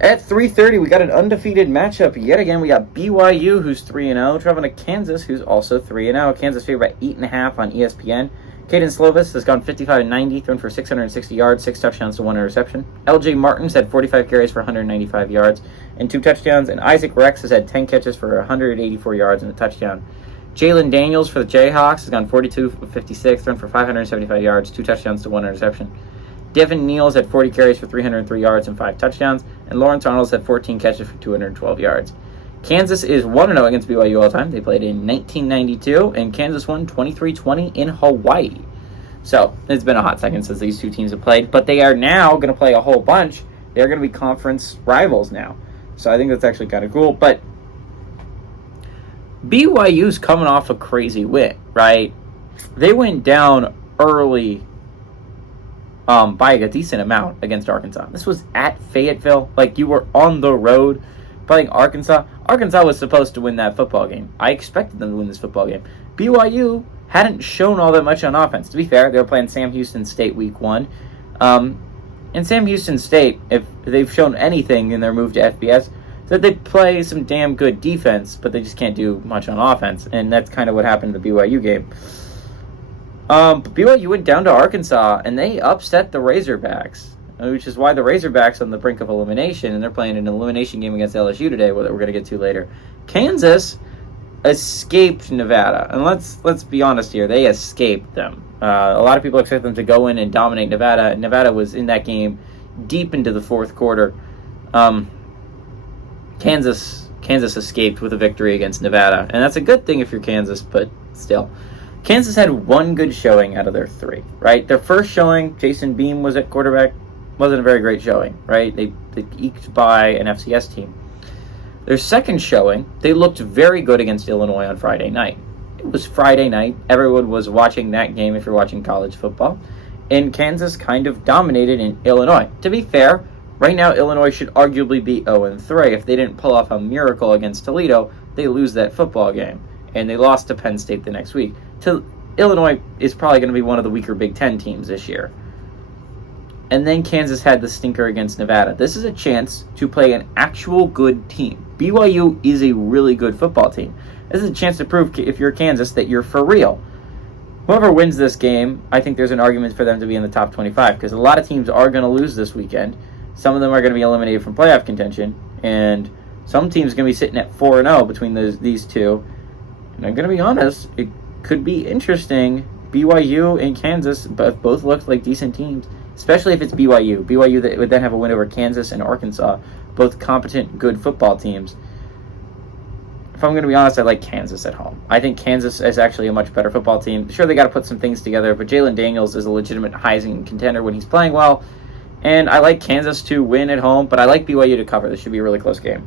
At 3:30, we got an undefeated matchup yet again. We got BYU, who's 3-0, traveling to Kansas, who's also 3-0. Kansas favored by 8.5 on ESPN. Caden Slovis has gone 55-90, thrown for 660 yards, 6 touchdowns to 1 interception. LJ Martin's had 45 carries for 195 yards and 2 touchdowns. And Isaac Rex has had 10 catches for 184 yards and a touchdown. Jalen Daniels for the Jayhawks has gone 42-56, thrown for 575 yards, 2 touchdowns to 1 interception. Devin Neal's had 40 carries for 303 yards and 5 touchdowns, and Lawrence Arnold's had 14 catches for 212 yards. Kansas is 1-0 against BYU all time. They played in 1992, and Kansas won 23-20 in Hawaii. So, it's been a hot second since these two teams have played, but they are now going to play a whole bunch. They're going to be conference rivals now. So I think that's actually kind of cool, but BYU's coming off a crazy win, right? They went down early by a decent amount against Arkansas. This was at Fayetteville. Like, you were on the road playing Arkansas. Arkansas was supposed to win that football game. I expected them to win this football game. BYU hadn't shown all that much on offense. To be fair, they were playing Sam Houston State week 1. And Sam Houston State, if they've shown anything in their move to FBS, that they play some damn good defense, but they just can't do much on offense. And that's kind of what happened in the BYU game. BYU went down to Arkansas, and they upset the Razorbacks, which is why the Razorbacks on the brink of elimination, and they're playing an elimination game against LSU today, what we're going to get to later. Kansas escaped Nevada, and let's be honest here, they escaped them. A lot of people expect them to go in and dominate Nevada, and Nevada was in that game deep into the fourth quarter. Kansas escaped with a victory against Nevada, and that's a good thing if you're Kansas, but still. Kansas had one good showing out of their 3, right? Their first showing, Jason Beam was at quarterback, wasn't a very great showing, right? They eked by an FCS team. Their second showing, they looked very good against Illinois on Friday night. It was Friday night. Everyone was watching that game if you're watching college football. And Kansas kind of dominated in Illinois. To be fair, right now Illinois should arguably be 0-3. If they didn't pull off a miracle against Toledo, they lose that football game. And they lost to Penn State the next week. Illinois is probably going to be one of the weaker Big Ten teams this year. And then Kansas had the stinker against Nevada. This is a chance to play an actual good team. BYU is a really good football team. This is a chance to prove, if you're Kansas, that you're for real. Whoever wins this game, I think there's an argument for them to be in the top 25, because a lot of teams are going to lose this weekend. Some of them are going to be eliminated from playoff contention, and some teams are going to be sitting at 4-0 between these two. And I'm going to be honest, it could be interesting. BYU and Kansas both look like decent teams, especially if it's BYU. BYU that would then have a win over Kansas and Arkansas, both competent, good football teams. If I'm going to be honest, I like Kansas at home. I think Kansas is actually a much better football team. Sure, they got to put some things together, but Jalen Daniels is a legitimate Heisman contender when he's playing well. And I like Kansas to win at home, but I like BYU to cover. This should be a really close game.